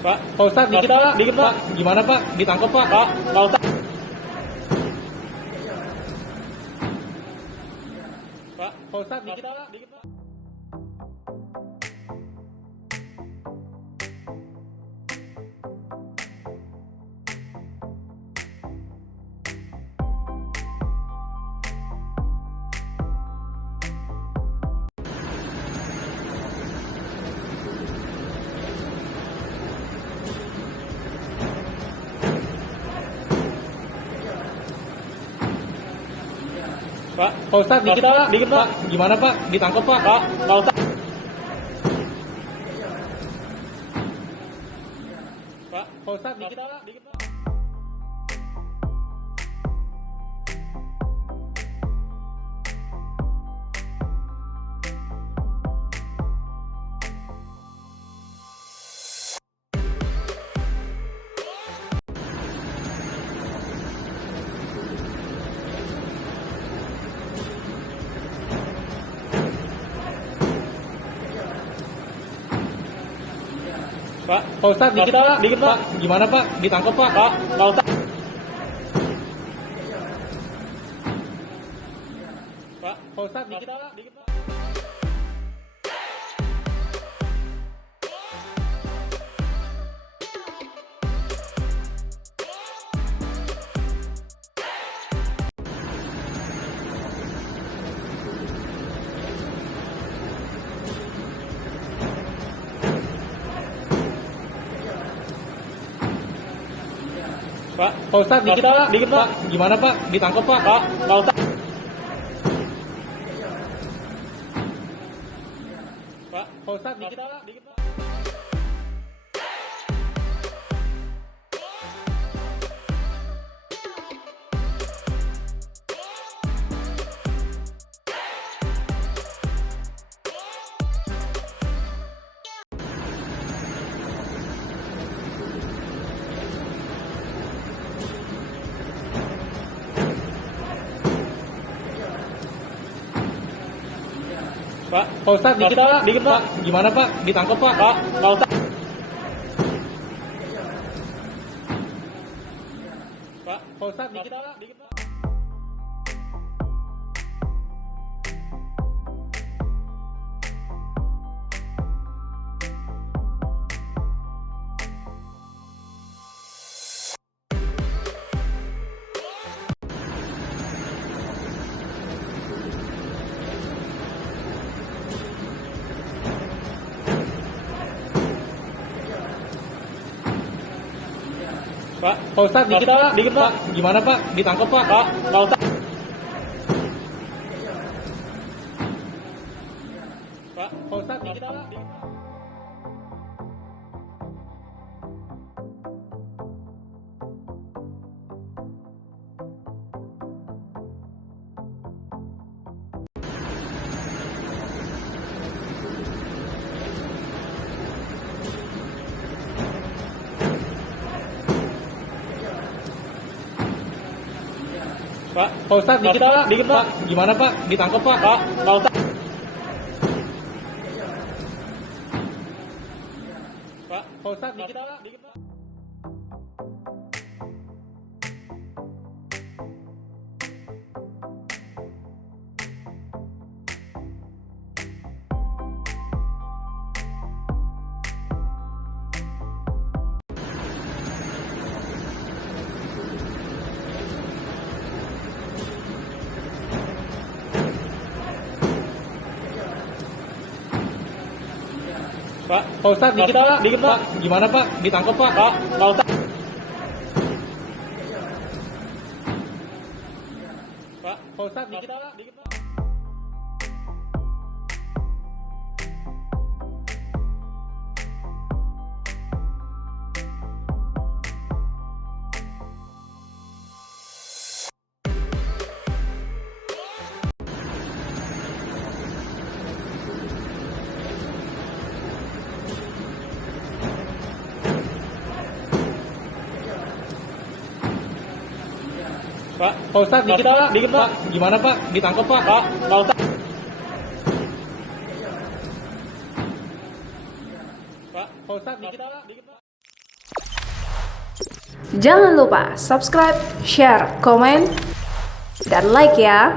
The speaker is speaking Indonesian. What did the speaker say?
Pak Ustadz, dikit Pak, dikit Pak. Gimana Pak? Ditangkap Pak. Pak Ustadz. Pak Ustadz, dikit Pak, dikit Pak. Pak Ustadz, dikit Pak, dikit Pak. Gimana Pak? Ditangkap Pak. Pak Ustadz. Pak Ustadz, dikit Pak, dikit Pak. Pak Ustadz, dikit Pak, dikit Pak. Gimana Pak? Ditangkap Pak. Pak Ustadz. Pak Ustadz, dikit Pak, dikit Pak. Pak Ustadz, dikit Pak, dikit Pak. Gimana Pak? Ditangkap Pak. Pak Ustadz. Pak Ustadz, dikit Pak, dikit Pak. Pak Ustadz, dikit Pak, dikit Pak. Gimana Pak? Ditangkap Pak. Pak Ustadz. Pak Ustadz, dikit Pak, dikit Pak. Pak Ustadz, dikit Pak, dikit Pak. Gimana Pak? Ditangkap Pak. Pak Ustadz. Pak Ustadz, dikit Pak, dikit Pak. Pak Ustadz, dikit Pak, dikit Pak. Gimana Pak? Ditangkap Pak. Pak Ustadz. Pak Ustadz, dikit Pak, dikit Pak. Pak Ustadz, dikit Pak, dikit Pak. Gimana Pak? Ditangkap Pak. Pak Ustadz. Pak Ustadz, dikit Pak, dikit Pak. Pak Ustadz, dikit Pak, dikit Pak. Gimana Pak? Ditangkap Pak. Pak Ustadz. Pak Ustadz, dikit Pak, dikit Pak. Jangan lupa subscribe, share, komen, dan like ya.